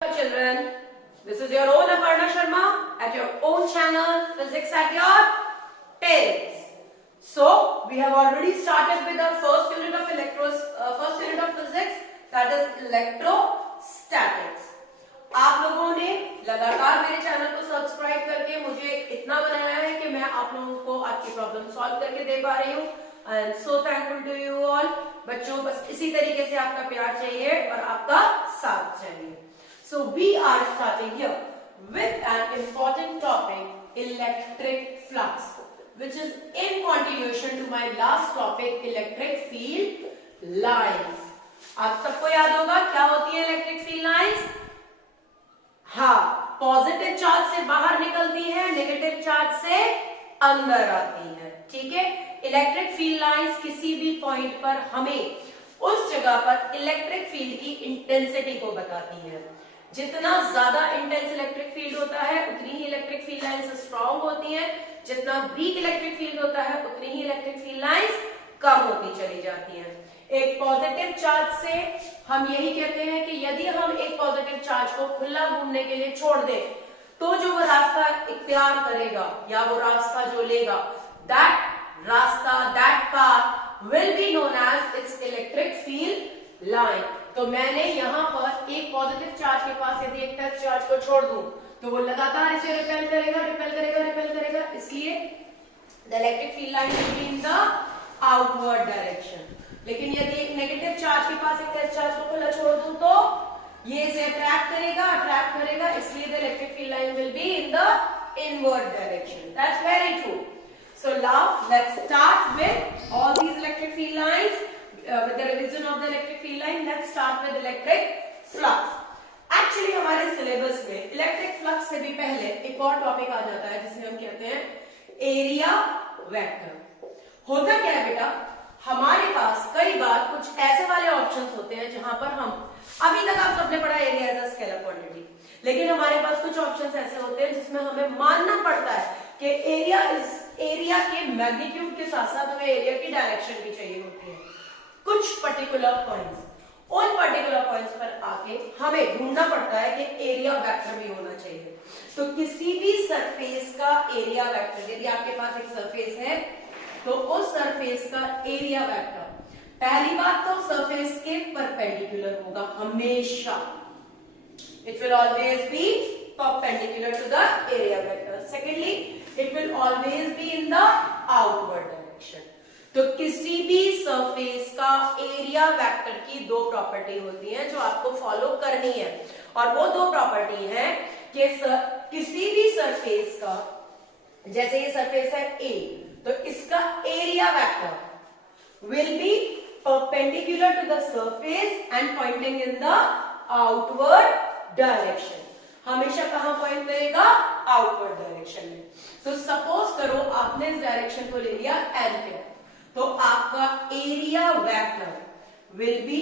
Children, this is your own Aparna Sharma at your own channel Physics at your Pace. So we have already started with our first unit of physics, that is electrostatics. आप लोगों ने लगातार मेरे channel को subscribe करके मुझे इतना बनाया है कि मैं आप लोगों को आपकी प्रॉब्लम सॉल्व करके दे पा रही हूँ. I am so thankful to you all. बच्चों, बस इसी तरीके से आपका प्यार चाहिए और आपका साथ चाहिए. So we are starting here with an important topic, electric flux, which is in continuation to my last topic, electric field lines. आप सबको याद होगा क्या होती है इलेक्ट्रिक फील्ड लाइंस? हाँ, पॉजिटिव चार्ज से बाहर निकलती है, नेगेटिव चार्ज से अंदर आती है. ठीक है. इलेक्ट्रिक फील्ड लाइंस किसी भी पॉइंट पर हमें उस जगह पर इलेक्ट्रिक फील्ड की इंटेंसिटी को बताती है. जितना ज्यादा इंटेंस इलेक्ट्रिक फील्ड होता है उतनी ही इलेक्ट्रिक फील्ड लाइंस स्ट्रॉन्ग होती हैं. जितना वीक इलेक्ट्रिक फील्ड होता है उतनी ही इलेक्ट्रिक फील्ड लाइंस कम होती चली जाती हैं. एक पॉजिटिव चार्ज से हम यही कहते हैं कि यदि हम एक पॉजिटिव चार्ज को खुला घूमने के लिए छोड़ दें तो जो वो रास्ता इख्तियार करेगा या वो रास्ता जो लेगा, that path will be known as its electric field line. तो मैंने यहाँ पर एक पॉजिटिव चार्ज के पास यदि एक टेस्ट चार्ज को छोड़ दूं तो वो लगातार इसे रिपेल करेगा. इसलिए the electric field line will be in the outward direction. लेकिन यदि एक नेगेटिव चार्ज के पास एक टेस्ट चार्ज को खुला छोड़ दूं तो ये इसे अट्रैक्ट करेगा. इसलिए the electric field line will be in the inward direction. That's very true. So now let's start with all these electric field lines. With the revision of the electric field line, let's start with electric flux. Actually हमारे syllabus में electric flux से भी पहले एक और topic आ जाता है जिसे हम कहते हैं एरिया वेक्टर. होता क्या है बेटा, हमारे पास कई बार कुछ ऐसे वाले ऑप्शंस होते हैं जहां पर हम अभी तक आप सबने पढ़ा area as a scalar quantity, लेकिन हमारे पास कुछ ऑप्शंस ऐसे होते हैं जिसमें हमें मानना पड़ता है कि एरिया के मैग्नीट्यूड के साथ साथ हमें एरिया की डायरेक्शन भी चाहिए होती है. कुछ पर्टिकुलर पॉइंट्स, उन पर्टिकुलर पॉइंट्स पर आके हमें ढूंढना पड़ता है कि एरिया वेक्टर भी होना चाहिए. तो किसी भी सरफेस का एरिया वेक्टर, यदि आपके पास एक सरफेस है तो उस सरफेस का एरिया वेक्टर पहली बात तो सरफेस के परपेंडिकुलर होगा हमेशा. It will always be perpendicular to the area vector. Secondly, it will always be in the outward direction. तो किसी भी सरफेस का एरिया वेक्टर की दो प्रॉपर्टी होती हैं जो आपको फॉलो करनी है, और वो दो प्रॉपर्टी हैं कि किसी भी सरफेस का, जैसे ये सरफेस है ए, तो इसका area vector will be perpendicular to the surface and pointing in the outward direction. हमेशा कहां पॉइंट करेगा? आउटवर्ड डायरेक्शन में. तो सपोज करो आपने इस डायरेक्शन को ले लिया एन के, तो आपका area vector will B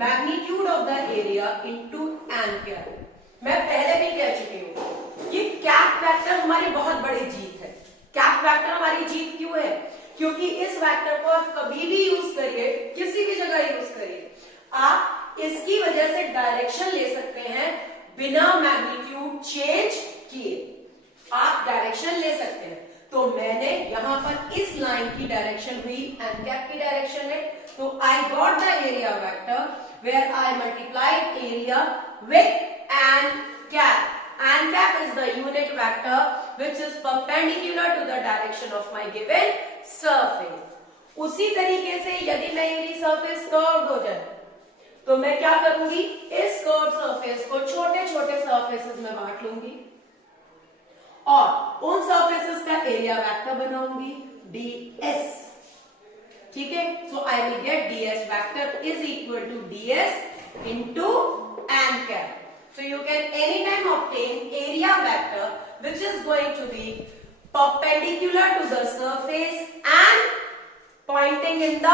magnitude of the area into ampere. मैं पहले भी कह चुकी हूं कि कैप वेक्टर हमारी बहुत बड़ी जीत है. कैप वेक्टर हमारी जीत क्यों है? क्योंकि इस वेक्टर को आप कभी भी यूज करिए, किसी भी जगह यूज करिए, आप इसकी वजह से डायरेक्शन ले सकते हैं बिना मैग्नीट्यूड चेंज किए. आप डायरेक्शन ले सकते हैं. तो मैंने यहां पर इस लाइन की डायरेक्शन हुई एन कैप की डायरेक्शन है, तो I got the area vector where I multiplied area with n cap. N cap is the unit vector which is perpendicular to the direction of my given surface. उसी तरीके से यदि मेरी surface curved हो जाए तो मैं क्या करूंगी, इस कर्व्ड सरफेस को छोटे छोटे सरफेसेस में बांट लूंगी और उन सरफेसेस का एरिया वेक्टर बनाऊंगी ds. ठीक है. So I will get ds vector is equal to ds into n cap. So you can any time obtain area vector which is going to be perpendicular to the surface and pointing in the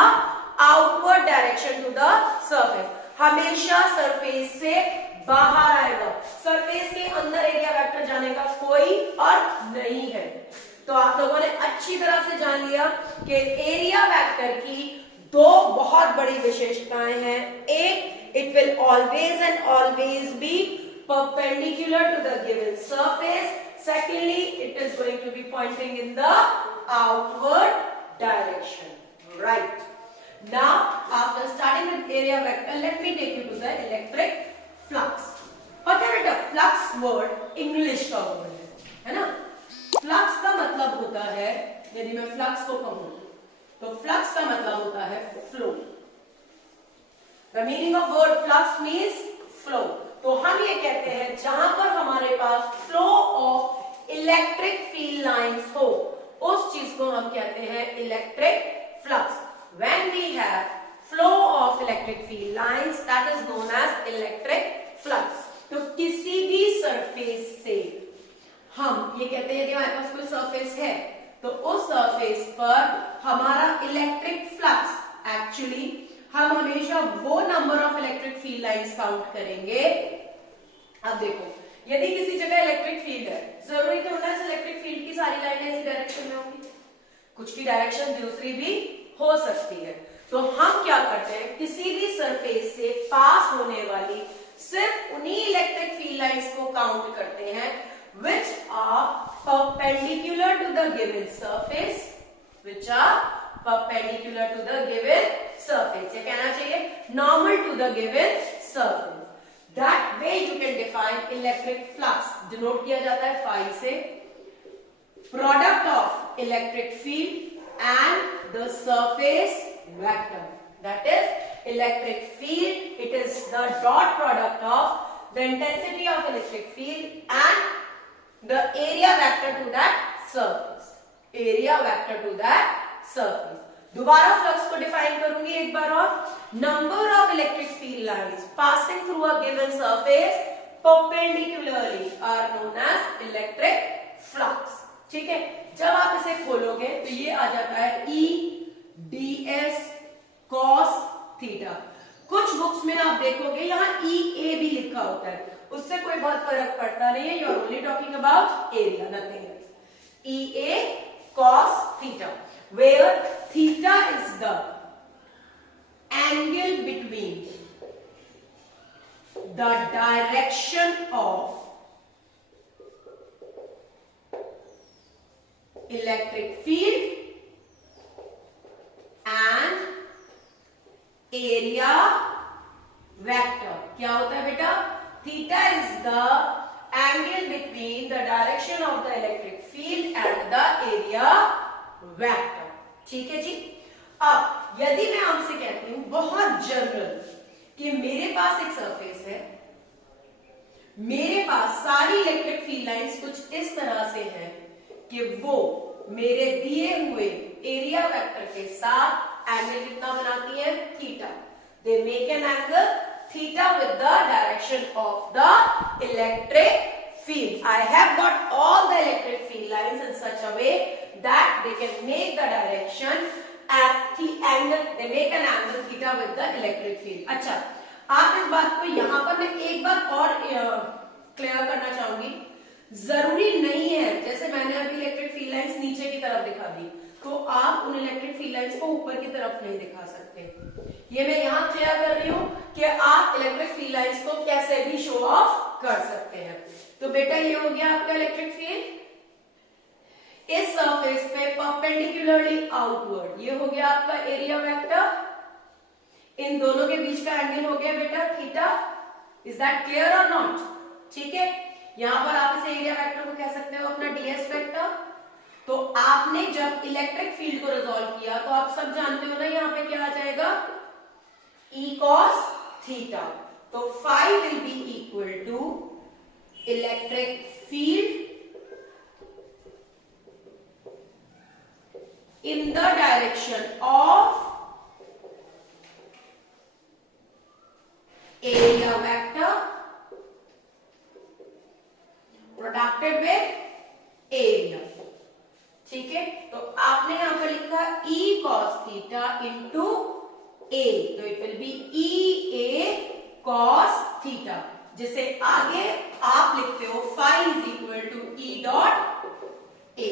outward direction to the surface. हमेशा surface से बाहर आएगा. Surface के अंदर area vector जाने का कोई अर्थ नहीं है. तो आप लोगों ने अच्छी तरह से जान लिया कि एरिया वेक्टर की दो बहुत बड़ी विशेषताएं हैं. एक, it will always and always be perpendicular to the given surface. Secondly, it is going to be pointing in the outward direction. Right. Now, after starting with area vector, let me take you to the electric flux. पता है बेटा, flux word English का word है ना. Flux का मतलब होता है, यदि मैं फ्लक्स को कहूं तो फ्लक्स का मतलब होता है flow. The meaning of word flux means flow. तो हम ये कहते हैं जहां पर हमारे पास flow of electric field lines हो, उस चीज को हम कहते हैं electric flux. When we have flow of electric field lines, that is known as electric flux. तो किसी भी सरफेस से हम ये कहते हैं कि हमारे पास कोई सरफेस है, तो उस सरफेस पर हमारा इलेक्ट्रिक फ्लक्स, एक्चुअली हम हमेशा वो number of electric field lines count करेंगे. अब देखो, यदि किसी जगह इलेक्ट्रिक फील्ड है, जरूरी तो होता है इलेक्ट्रिक फील्ड की सारी लाइनें इसी डायरेक्शन में होंगी, कुछ की डायरेक्शन दूसरी भी हो सकती है. तो हम क्या करते हैं, किसी भी सरफेस से पास होने वाली सिर्फ उन्हीं इलेक्ट्रिक फील्ड लाइंस को काउंट करते हैं which are perpendicular to the given surface, which are perpendicular to the given surface. ये कहना चाहिए normal to the given surface. That way you can define electric flux. Denote किया जाता है phi से. Product of electric field and the surface vector. That is electric field. It is the dot product of the intensity of electric field and the area vector to that surface. Area vector to that surface. दोबारा flux को define करूंगी एक बार और. Number of electric field lines passing through a given surface perpendicularly are known as electric flux. ठीक है, जब आप इसे खोलोगे तो ये आ जाता है E ds cos थीटा. कुछ बुक्स में आप देखोगे यहाँ EA भी लिखा होता है, उससे कोई बहुत फर्क पड़ता नहीं है. You are only talking about area, nothing else. EA cos theta, where theta is the angle between the direction of electric field and area vector. क्या होता है बेटा, theta is the angle between the direction of the electric field and the area vector. ठीक है जी. अब यदि मैं आपसे कहती हूं बहुत जनरल कि मेरे पास एक सरफेस है, मेरे पास सारी इलेक्ट्रिक फील्ड लाइंस कुछ इस तरह से है कि वो मेरे दिए हुए एरिया वेक्टर के साथ एंगल कितना बनाती है, theta. They make an angle theta with the direction of the electric field. I have got all the electric field lines in such a way that they can make the direction at the angle, they make an angle theta with the electric field. अच्छा, आप इस बात को यहाँ पर मैं एक बार और क्लियर करना चाहूंगी. जरूरी नहीं है जैसे मैंने अभी इलेक्ट्रिक फील्ड लाइंस नीचे की तरफ दिखा दी, तो आप उन इलेक्ट्रिक फील्ड लाइंस को ऊपर की तरफ नहीं दिखा सकते. ये मैं यहाँ क्लियर कर रही हूँ कि आप इलेक्ट्रिक फील्ड लाइंस को कैसे भी शो ऑफ कर सकते हैं. तो बेटा ये हो गया आपका इलेक्ट्रिक फील्ड इस सरफेस पे परपेंडिकुलरली आउटवर्ड. ये हो गया आपका एरिया वेक्टर. इन दोनों के बीच का एंगल हो गया बेटा थीटा. इज दैट क्लियर और नॉट? ठीक है, यहां पर आप इसे एरिया वेक्टर को कह सकते हो अपना डीएस वेक्टर. तो आपने जब इलेक्ट्रिक फील्ड को रिजॉल्व किया तो आप सब जानते हो ना यहाँ पे क्या आ जाएगा, E cos थीटा. तो phi will be equal to electric field in the direction of area vector produced with area. ठीक है, तो आपने यहां पर लिखा E cos theta into A, तो it will be EA cos theta, जिसे आगे आप लिखते हो phi is equal to E dot A.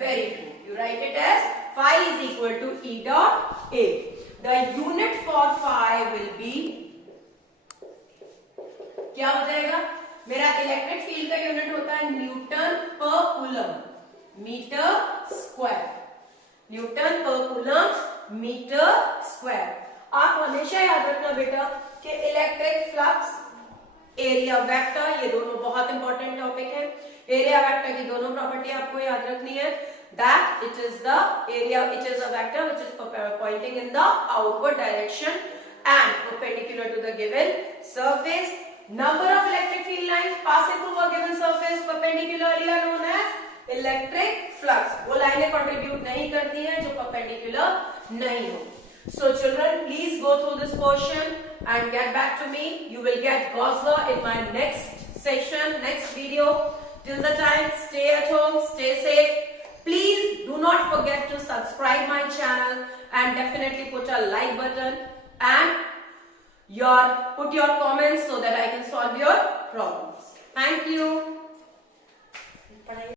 Very good. You write it as phi is equal to E dot A. The unit for phi will be क्या हो जाएगा, मेरा electric field का यूनिट होता है न्यूटन पर कूलम मीटर स्क्वायर, न्यूटन पर coulomb metre square. आप हमेशा याद रखना बेटा कि इलेक्ट्रिक फ्लक्स, एरिया वेक्टर, ये दोनों बहुत इंपॉर्टेंट टॉपिक है। एरिया वेक्टर की दोनों प्रॉपर्टी आपको याद रखनी है, that it is the area, it is a vector which is pointing in the outward direction and perpendicular to the given surface. Number of electric field lines passing through a given surface perpendicularly are known as electric flux. वो लाइनें contribute नहीं करती हैं जो perpendicular नहीं हो। So children, please go through this portion and get back to me. You will get Gauss law in my next session, next video. Till the time, stay at home, stay safe. Please do not forget to subscribe my channel and definitely put a like button and put your comments so that I can solve your problems. Thank you.